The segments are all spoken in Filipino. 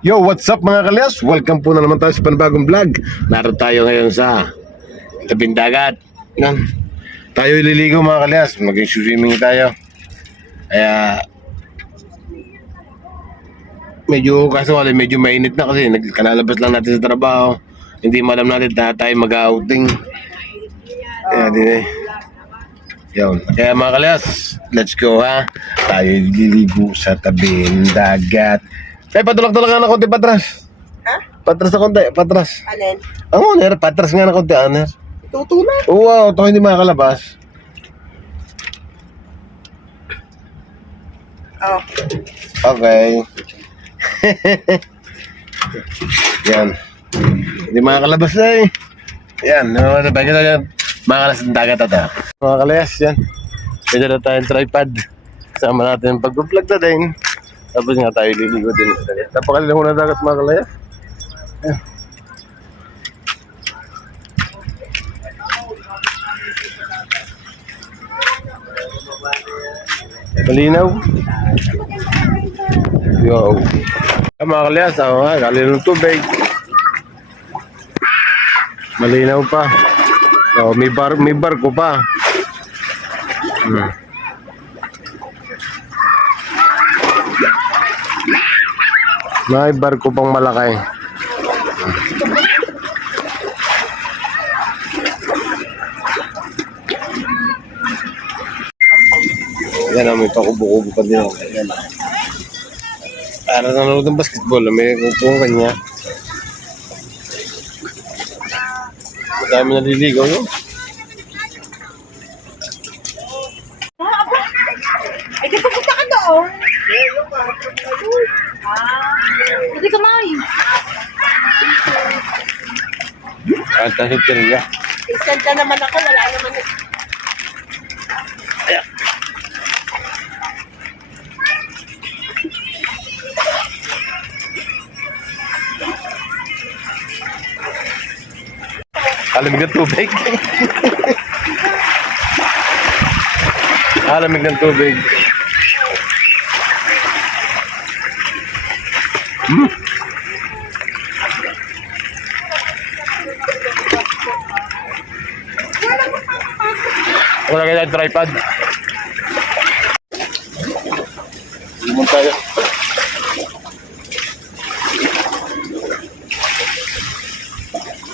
Yo, what's up mga kalyas? Welcome po na naman tayo sa panibagong vlog. Naroon tayo ngayon sa tabing dagat. Yan. Tayo ililigo mga kalyas. Mag-swimming tayo. Kaya medyo mainit na kasi nagkalalabas lang natin sa trabaho. Hindi mo alam natin na tayo mag-outing. Kaya din eh. Yun. Kaya mga kalyas, let's go ha. Tayo ililigo sa tabing dagat. Kaya patulak-tulak nga na konti patras. Ha? Patras na konti, patras. Alin? Ang uner, patras nga na konti, aner. Tutulak. Wow, ito hindi makakalabas. Oh. Okay. Yan. Hindi makakalabas na eh. Yan, bagay na yan. Makakalas ng dagat ata. Mga kalayas, yan. Pwede na tayong tripod. Kasama natin yung pag-vlog na din. Tapos nga tayo liligo din. Napakalilang ko na dagat mga kalayas. Yan. Malinaw. Yo. Mga kalayas, galing ng tubig. Malinaw pa. Oh, may barko pa. May barko pang malaki. Yan, may pakubo-kubo pa din. Yan. Para nanonood ng basketball, may kupong kanya. Madami naliligaw yun. Ay, di pupunta ka doon. Hindi ka may. Kanta si Tirya. I-send ka naman ako. Wala naman. Alamig ng tubig. Alamig ng tubig. Wala kayo ng tripod. Limon tayo.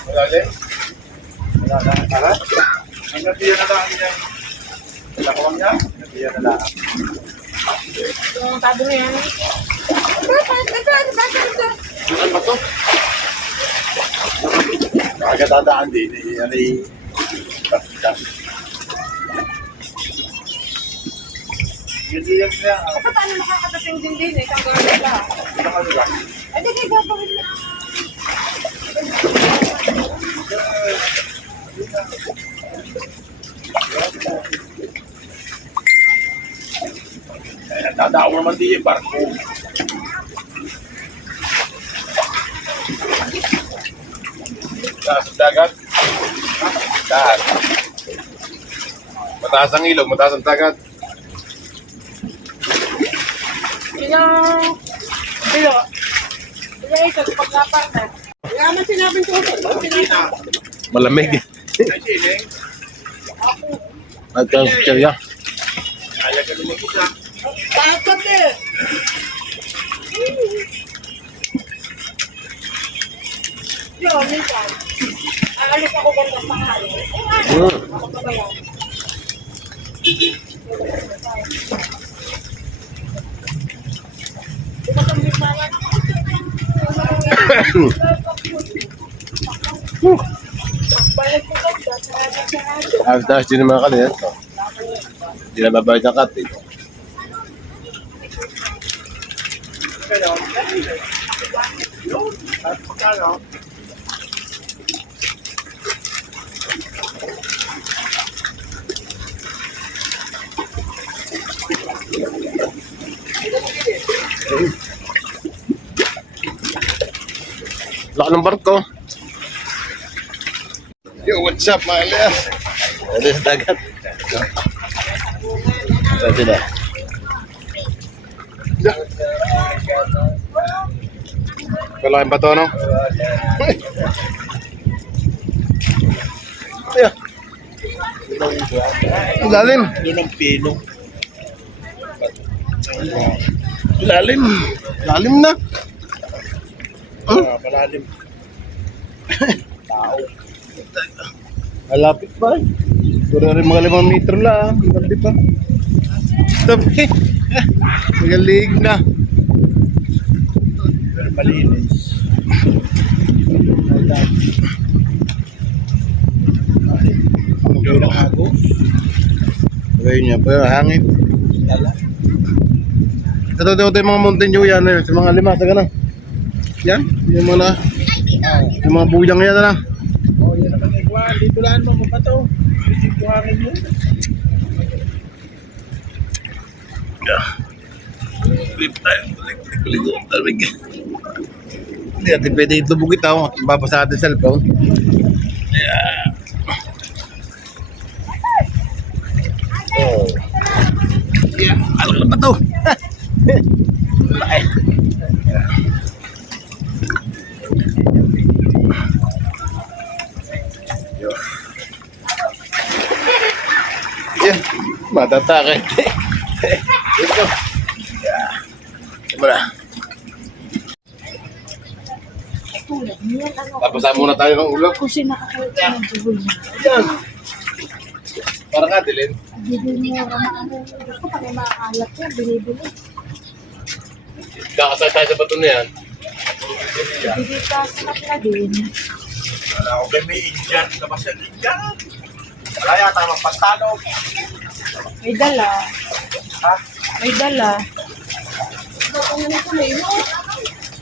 Wala din. Wala na. Tara. Ang natiya na lang yan. Wala ko lang yan. Natiya na lang. Yung tado mo yan. Ano ba to? Nakakatadaan din. Yan ay... Hindi yan niya. Paano makakatating din eh? Isang gawin ka. Ay, di gagawin na. Tadao naman din yung barko. Taas ang dagat. Taas. Mataas ang ilog, mataas ang dagat. Yung... Bilo. Kaya ito, pagkaparte. Kaya man sinabing tutok. Malamig. At ang sikya. Takot eh. Yun, minsan. Aalis ako ganda sa hali. Ako pa ba yan? Taas din naman kali. Hindi na babayad ng kat. Laki ng barko. Yo, what's up mga kalyas? Ito sa dagat. Ito na. Kalaking bato, no? Ayan. Lalim. Pino. Lalim. Lalim na. Palalim. Malapit pa eh. Puro rin mga 5 metro lang. Hindi pa. Tabi. Magalig na. Malinis. Gawin ang ako. Gawin niya pa yung hangin. Lala. Ito yung mga mountain dew yan. Sa mga lima. Sa ganun. Yan. Yung mga buyang yan na lang. Oh, yan naman iguan. Dito lang mo mapato. Dito hangin mo. Flip tayo. Ligo. Talig. Hindi natin pwede itubog ito. Babasa natin cellphone. Yeah. Oh. Yeah. Ano na ba ito? Yeah. Matatake. Ito. Yeah. Simula. Tulad niyan, ano? Tapos muna tayo ng ulo. Kasi nakakalit ng jubol niya. Yan. Para ka, Dilin. Bibili mo ano. Gusto pa rin makakalat yan, binibili. Kakasay tayo sa bato na yan. Bibili ka sa kapila din. Wala ako kay may Indian. Labas yung Indian. Wala yata ng pantalo. May dala. Ha? May dala.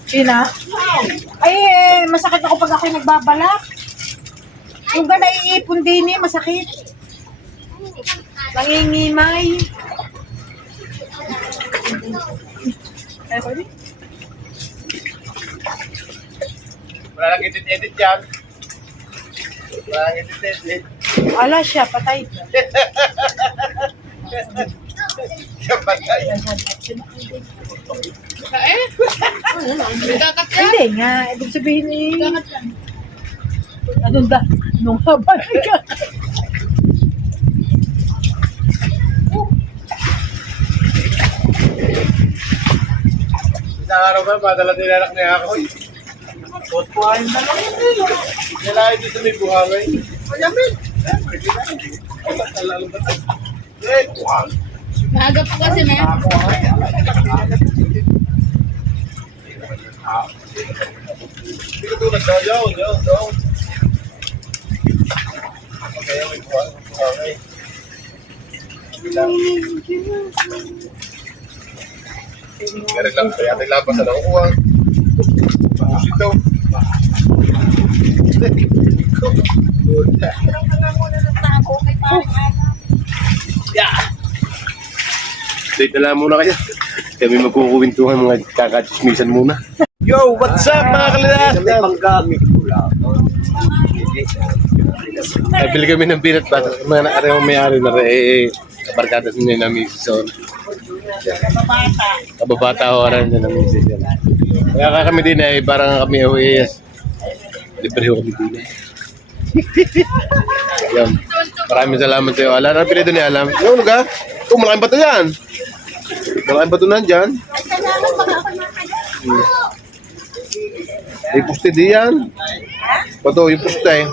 Sina? Ay, masakit ako pag ako'y nagbabalak. Yung ka naiipon din eh, masakit. Nangingimay. Ay, pwede? Wala lang edit-edit yan. Wala lang edit-edit. Ala siya, patay. Kapatay. Hindi nga, ibig sabihin eh. Anong da? Nung habang ka. Isang araw ba, madala nilalak niya ako. Tutuwain na lang yun. Kailangan dito may buhangay. Mayamin. Maaga pa kasi na. Hindi ko tulad daw. Yun. Kaya may buhangay. Kaya lang, kaya may labas na nakukuha. Ito. Date na lang muna kaya. Kami magkukuwintuhan mga kakachismisan muna. Yo, what's up mga kalilas? May panggamit ko lang. Ay, bili kami ng peanut butter. Mga nakarang may-ari na rin. Barkada sa nyo na misis. Kababata ho rin na misis. Kaya ka kami din ay parang kami OAS. Libre ho kami din eh. Yan. Maraming salamat sa iyo. Alam na pinito ni Alam. Yung ka? Oh, malaking bato yan. Malaking bato na dyan. May puste di yan. Bato, yung puste.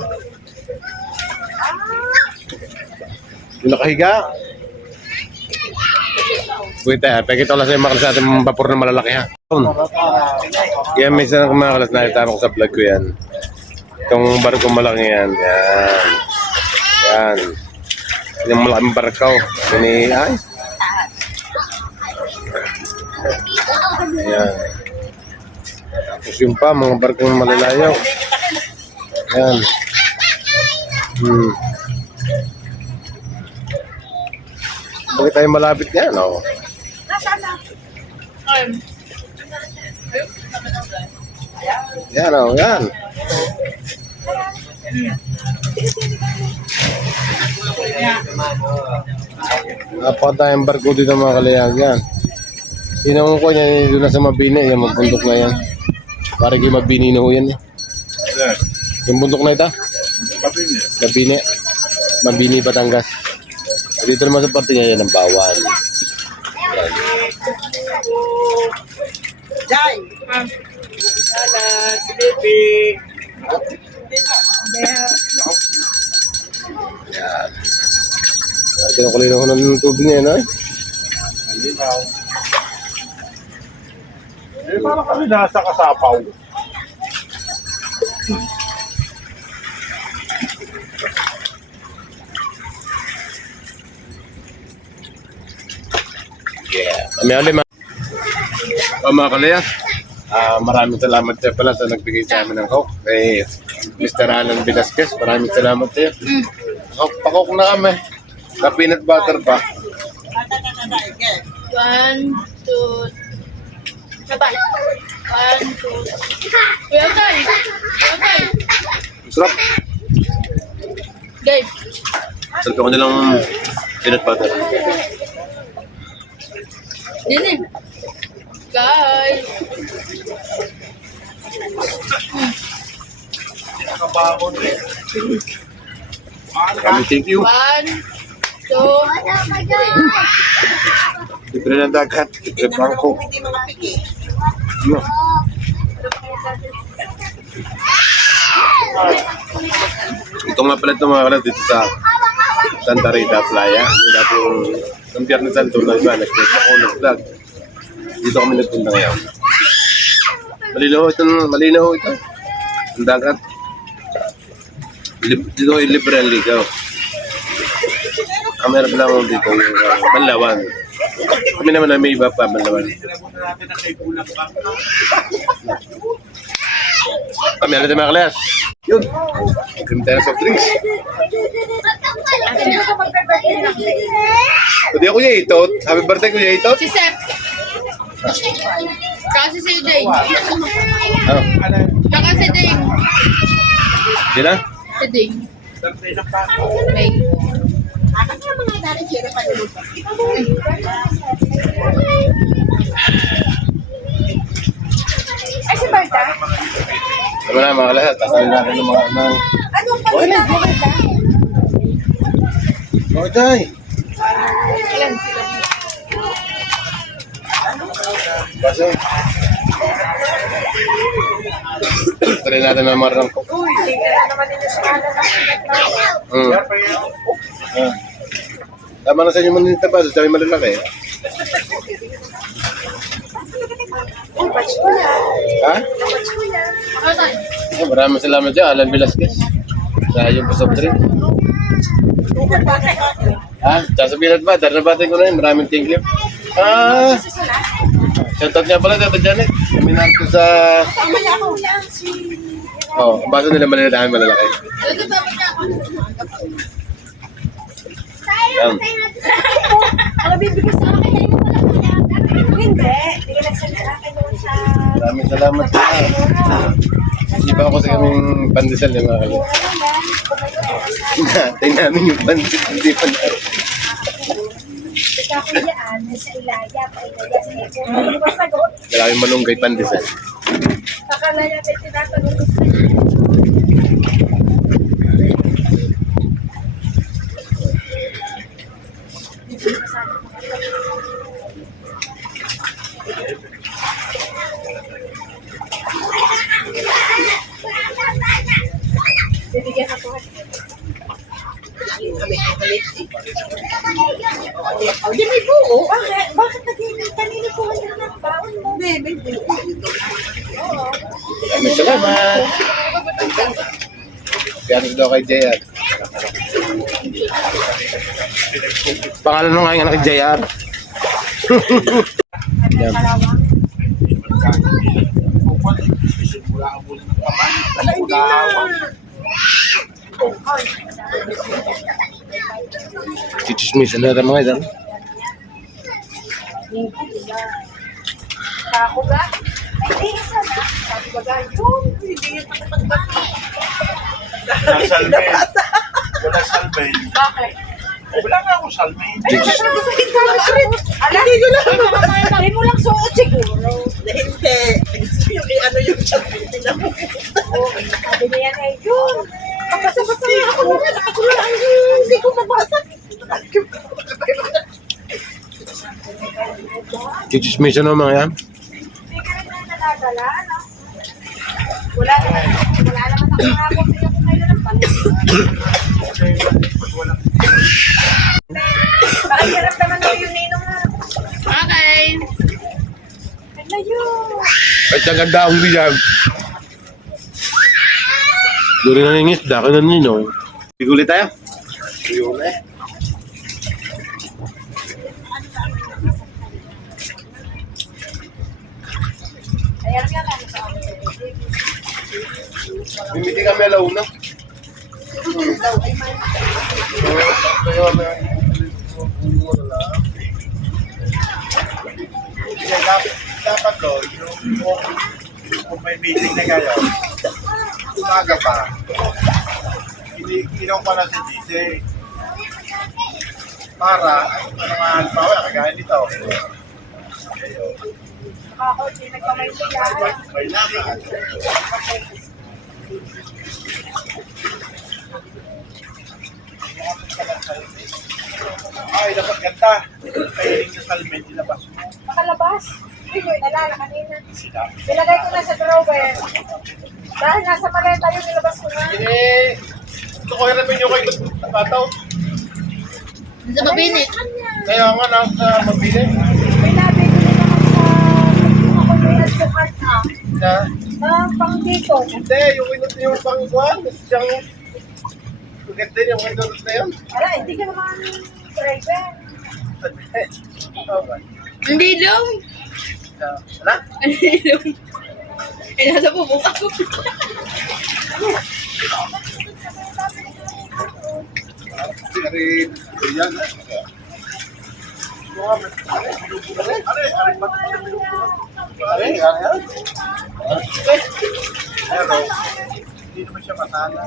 Yung nakahiga. Wait tayo, pagkita ko lang sa'yo makalas natin mga vapor na malalaki ha. Kaya may isa na kumakalas na itama ko sa vlog ko yan. Itong barko malaki yan. Yan. Yan. Yung malaking barko. Yan ay. Yan. Tapos yung pa, mga barko malalayaw. Yan. Bakit tayo malapit yan? Oh. Yan o, yan. Napakatayang barko dito mga kalayag yan. Tinanong ko niya doon na sa Mabini, yung magbundok na yan. Parang yung mabini na ho yan eh. Yan. Yung bundok na ito, Papi niya. Mabini. Mabini, Batangas. Dito naman sa parte niya yan ang Bawan. Yan. Jai. Salad, baby. Yan. Kinukulino ko ng tubig niya, no? Malinaw. Eh, parang kami nasa kasapaw. Yeah. Kami ulit, mga kalayas. Maraming salamat siya pala sa nagbigay sa amin ng coke. Kay Mr. Alan Velasquez, maraming salamat siya. Pakok na kami. Na peanut butter pa. 1, 2, sabay. 1, 2, Kuya Tay! Kuya Tay! Sarap. Gabe! Salpi ko nilang peanut butter. Dini! Guys! Nakabakon eh. Thank you. 1, 2, 3. Libre ng dagat. Libre pa ako. Hindi mga piki. Ano? Ito nga pala ito mga kalas dito sa Santa Rita Playa. Yung dati yung Biyernes Santo na iba, nag-start ako, nag-vlog. Dito kami nagpunta ngayon. Malinaw ito. Ang dagat. Dito ay libre ang ligaw. Kamera lang ako dito yung Banlawan. Kami naman na may iba pa, Banlawan. Kami alam mga kalas. Yun. Magkita tayo ng soft drinks. Sino ka magbe-birthday ng day? Pwede ako Kuya Itot. Happy birthday Kuya Itot. Si Seth! Tsaka si CJ! Ano? Tsaka si Ding! Sila? Si Ding. May. Akin yung mga dati sila pa niluluto. Ay, si Barta? Tama na mga kalas. Tasarin natin ng mga anong. Anong pagkita mo, Barta? Oh, day. Ilan sila? Baso. Try natin ng marang ko. Uy, tingnan na naman nila sa kanan ng pinaglawa. Ah. Tama na sa inyo manita ba? Sa yung malalaki. Uy, batch ko yan. Ha? Batch ko yan. Ano tayo? Oh, maraming salamat dyan. Alan Velasquez. Sa yung soft drink. Bukod ba kayo? Ha? Tsaka sa Pinat ba? Darnabatay ko na yun. Maraming thank you. Ah! Shoutout niya pala sa Janet. Seminar ko sa... Tama niya ako. Yan, si... Oh, baso nila malalaki malalaki. Ito dapat niya ako. Yan. Ang bibigay sa akin ay hindi. Hindi ka nagsalita sa akin doon sa... Maraming salamat sa... Hindi pa ako sa kaming pandesal yung mga kalit. Natay namin yung pandesal. Hindi pa na. Ikaw ko yan, sa ilaya, pailaya sa ito. Ano ba sagot? Maraming malunggay pandesal. Kakalaya tayo tinatanong ko sa iyo. Bibigyan ako. Hindi may buo. Bakit kanina po kayo ng baon mo? Hindi, may buo. Oo. Maraming salamat. Kaya daw kay JR. Pangalan mo nga yung anak kay JR. Yan. Wala, hindi na. Chichismisan na rin mga idol. Ako ba? Ay, isa na. Sabi ba ga, yun, hindi yun patapagpag. Wala salve. Wala salve. Bakit? Wala nga akong salmin. Ay, masakit ka lang rin. Ala, hindi ko lang. Hindi mo lang suot siguro. Hindi. Yung ano yung chat, hindi na mo. Oo, sabi niya yan ay yun. Pagkasa-basa ako na, nakatulala ang hindi ko mabasa. Chichismission naman yan. Hindi ka rin na nalagala, ano? Wala naman ako nakakot sila kung kayo ng balik. Pakiharap naman ako yung ninong na. Okay. Ano yun? At ang ganda akong diyan. Doon rin naningis, daki na ninong. Bigulit tayo? Bigulit. Ayan yan, ano sa akin. Bimiti kami alauna. Dapat doon, kung may meeting na kayo, umaga pa, ininom pa na si GC. Para, ano nga halimbawa, kagaya nito. Ayun. Ako, hindi nagkamay siya. May lakad. Ay, dapat ganda. Kahiling sa salmin, ilabas mo. Makalabas. Hindi ko inalala kanina. Sila. Nilagay ko na sa drawer. Dahil nasa maleta yung nilabas ko na. Gusto ko hirapin nyo kayo bataw. Sa mabinit. Kaya nga nasa mabili. May labi ko na naman sa ako may nagsukat na. Na, Pang dito. hindi, yung pangkuhan, siyang maganda yung windows na yun. Ala, hindi ka naman driver. Okay. Hindi lang. Wala? Hindi lang. Eh, nasa bubuk ako. Ari, yan. Pero, hindi naman siya matala.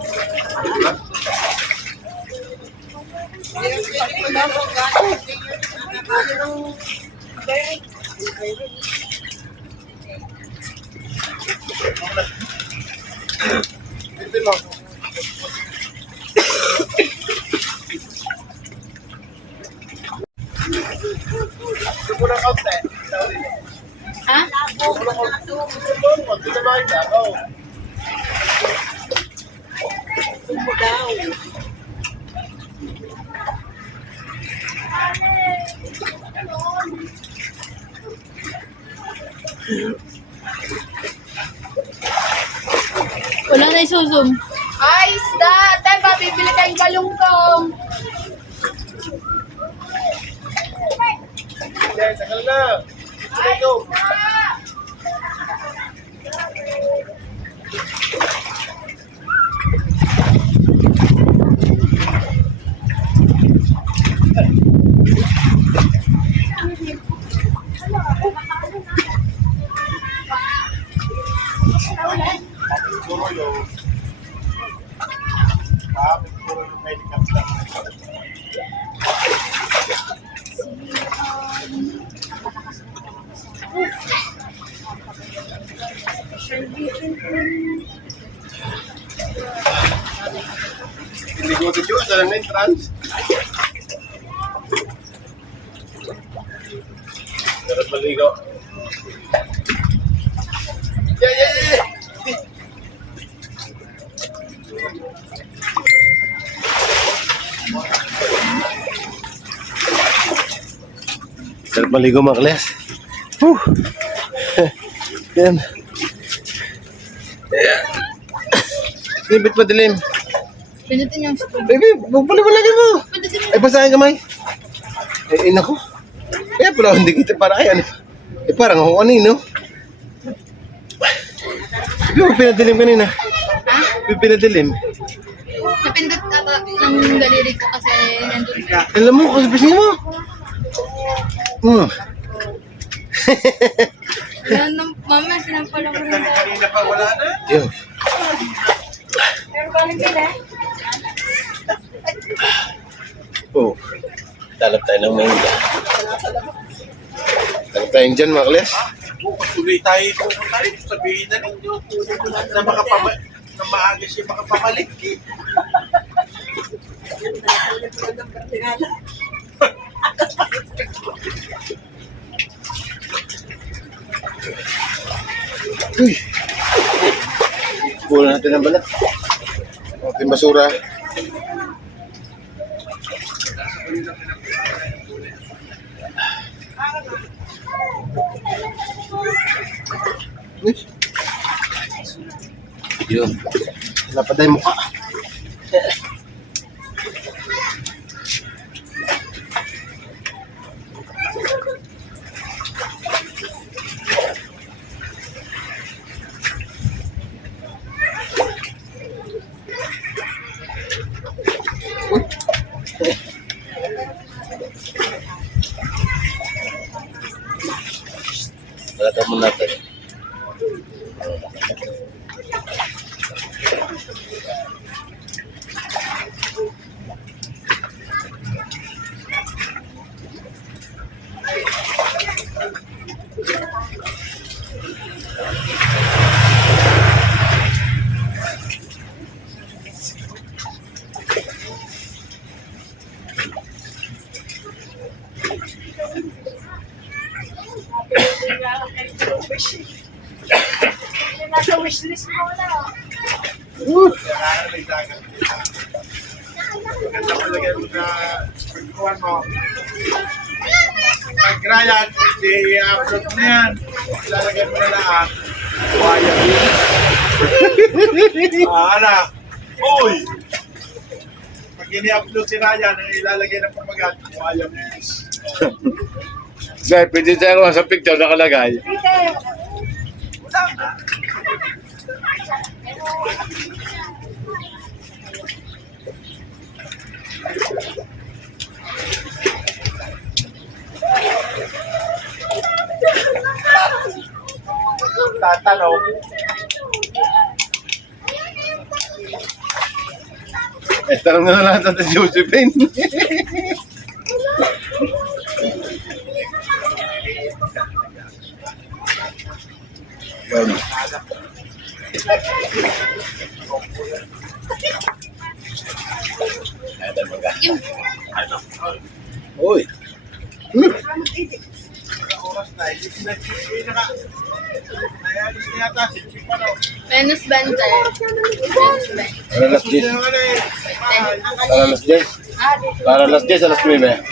Hindi mo. Gusto mo ng kaunti? Ha? Gusto mo ng kaunti? Gusto mo ng kaunti? Sumo daw. Wala na isusum. Ay, isda! Tay, bibili tayong balungkong. Yan, tagal na. Let's go. Puro yung puro yung medical stuff. Hindi ko ito Diyos, alam na yung trans. Dapat maligo. Yeah. Sarap maligo mga klas. Yan. Sibit madilim. Pinutin yung spoon. Baby, bubalik mo. Pinutin Ay, basahin kamay. Eh, nako. Kaya pala, hindi kita para kaya. Eh, parang ako kanino. Yung pinadilim kanina. Ha? Yung pinadilim. Napindot ata ng daliri ko kasi nandun ka. Alam mo, kasi pisingin mo. Wala nang, mama, sinampala ko rin dahil. Kanina pa wala na. Yo. Pero galing din eh. Oh. Talap tayo ng mangga. Talap tayo dyan mga kalyas. Tuloy tayo pupunta rin. Sabihin na ninyo. Na maaga siya makapamalik. Uy! Kuha natin ang balat. Ating basura. Uy! Yun. Wala pa tayong mukha. Balatan mo natin. Nasa wishlist mo na. Kailangan may dagat. Maganda ko lagyan mo sa pagkuhan mo. Pag-Ryan, i-upload mo na yan. Ilalagyan mo na lahat. Waya. Ala. Uy! Pag ini-upload si Ryan, ilalagay ng pamagat. Waya. Dahil pwede tayo sa picture nakalagay. Peter, Wala na. Tatanong. Tanong na lang natin si Josephine. Yan. Ada mga. Uy. Oras na. Nayalis na yata. Si Chipano. Venus Bender. Venus Bender. Para las 10. Ano eh. Para las 10. Para las 10 a las 9.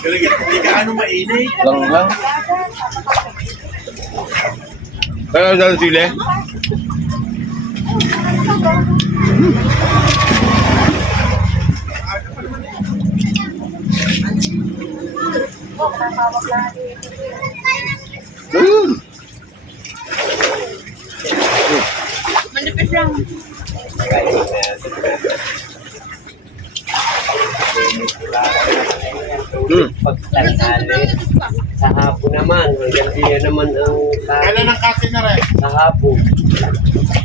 Hindi ka ano mainit. Lang. Kaya dahil sila? Manipis lang. Pagtanghali. Sa hapon naman, hanggang diya naman ang Kailan ang kasi na rin? sa hapon.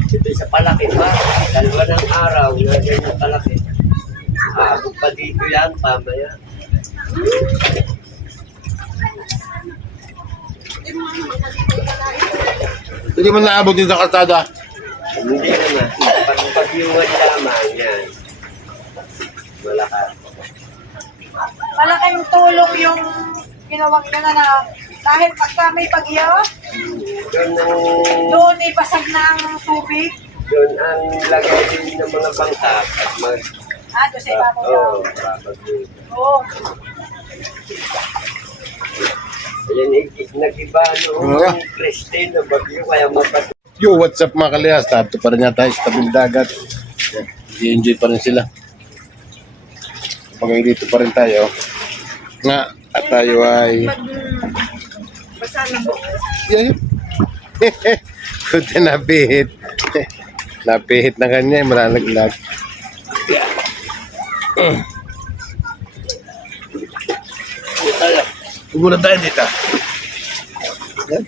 Ito sa palaki pa. Dalawa ng araw na ganyan palaki. Aabot pa dito yan, pamaya. Hindi mo naabot din sa kalsada. Hindi naman. Pagpagyungan lamang yan. Malakas. malaking tulong yung ginawa nyo na dahil pagka may bagyo, Doon ang, doon ipasag na ang tubig. doon ang lagay din ng mga bangka at mag... Doon sa ibabaw Oo, na. papag- Oo. Ayan, nag-iba Oo. noong Christine na bagyo, kaya mapat... Yo, what's up mga kalyas? Tato pa rin nga tayo sa tabing dagat. I-enjoy pa rin sila. Pag dito pa rin tayo. Nga, at tayo ay... Basta na po. Yan. Kunti napihit. Napihit na kanya, malalaglag. Pumunta tayo dito. Yan.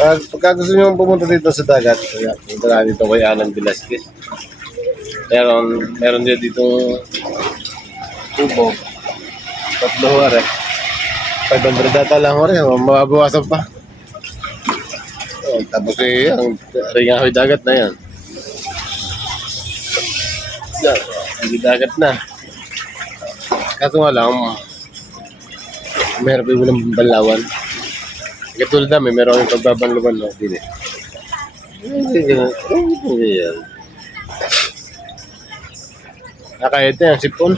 Pagka gusto nyo pumunta dito sa dagat, kaya punta na dito kay Alan Velasquez. Meron din dito Tubo. 3 oras. 500 data lang oras. Mababawasan pa. Oh, tapos ang ringahoy dagat na yan. Yan. Hindi dagat na. Kaso nga lang, mahirap yung walang banlawan. Katulad namin, meron yung pagbabanlawan na. Hindi. Yan. Nakahit na yan, sipon.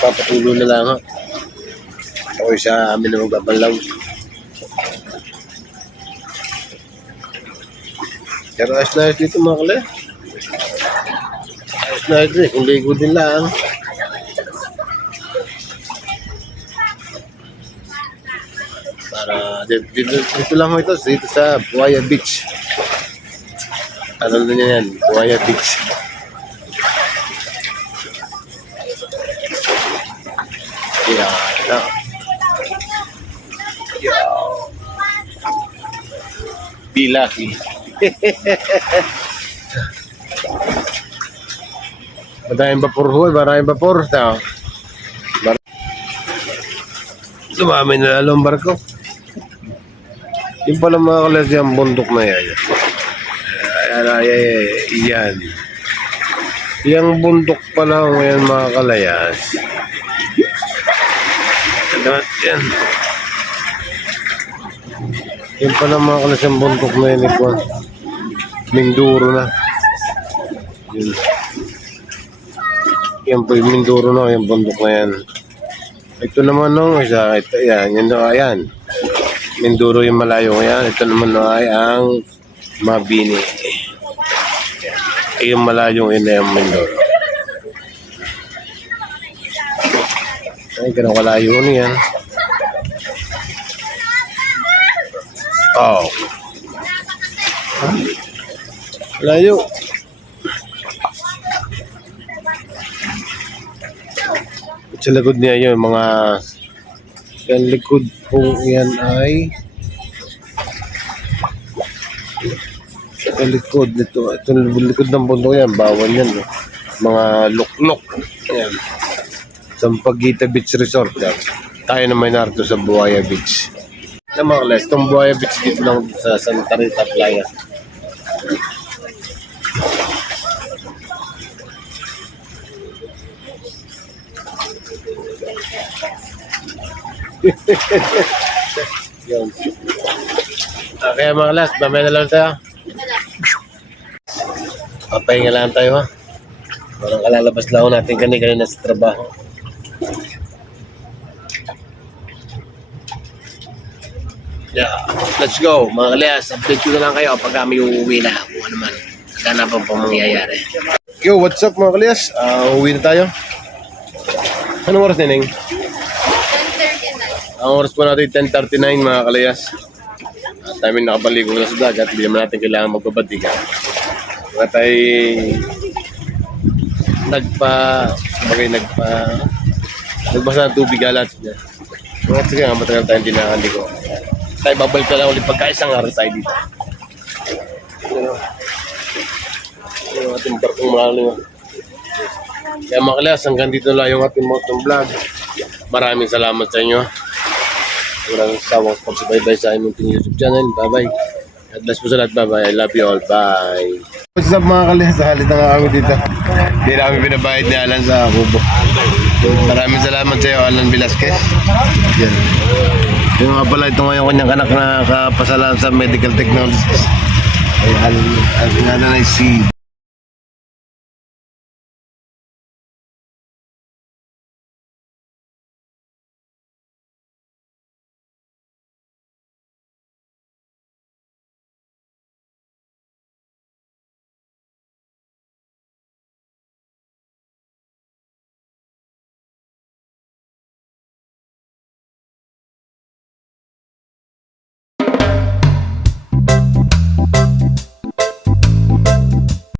Papatulo na lang ha. Ako sa amin na magbabanlaw. Pero ayos na ayos dito mga kalay. Ayos na ayos kung ligo din lang. Para dito lang ito, dito sa Buaya Beach. Ano na yan, Buaya Beach. Yeah. Be lucky. Maraming vapor ho, maraming vapor. Dumami na lalo ang barko. Yung pala mga kalasi ang bundok na yan. Yan. Yung bundok pala ngayon mga kalayas. Yan. Yung pala mga kalasi ang bundok na yan. Minduro na. Yun. Yan po yung Minduro na, yung bundok na yan. Ito naman no, isa, ito, yan, yun no, ayan. Minduro yung malayo yan. Ito naman no, ay ang Mabini. Yan. Yung malayong ina yung Minduro. Ay, ganun kalayo na yan. Oh. Layo. Sa likod niya yun, mga yung likod po yan ay sa likod nito, itong likod ng bundok yan, bawan yan, no? Mga luklok yan. Sampaguita Beach Resort yan. Tayo naman narito sa Buaya Beach. Na mga kalas, itong Buaya Beach dito lang sa Santa Rita Playa. Yun. Kaya mga last, mamaya na lang tayo. Papahinga lang tayo ha. Walang kalalabas lang natin kanina sa trabaho. Yeah, let's go mga kalayas. Update ko na lang kayo pag kami uuwi na. Kung ano man, hanapan pa mangyayari. Yo, what's up mga kalayas? Uuwi na tayo. Anong oras nining? 10:39. Ang oras po natin 10:39 mga kalayas. At namin nakabaligo na sa dagat, hindi naman natin kailangan magbabatigan. Mga tayo nagbasa ng tubig alat niya. Mga sige nga, matagal tayo hindi nakaligo. Tayo babalik na lang ulit pagkaisang araw tayo dito. Yung ating barkong malalim. Kaya mga kalayas, hanggang dito lang yung ating motong vlog. Maraming salamat sa inyo. Walang sawang pagsubaybay sa aming YouTube channel. Bye-bye. God bless po sa lahat. Bye-bye. I love you all. Bye. What's up mga kalayas? Halit na nga kami dito. Hindi na kami pinabayad ni Alan sa Kubo. Maraming salamat sa iyo, Alan Velasquez. Yan. Yung nga pala, ito ngayon kanyang anak na kapasalan sa medical technologies. Ay, Alan ay si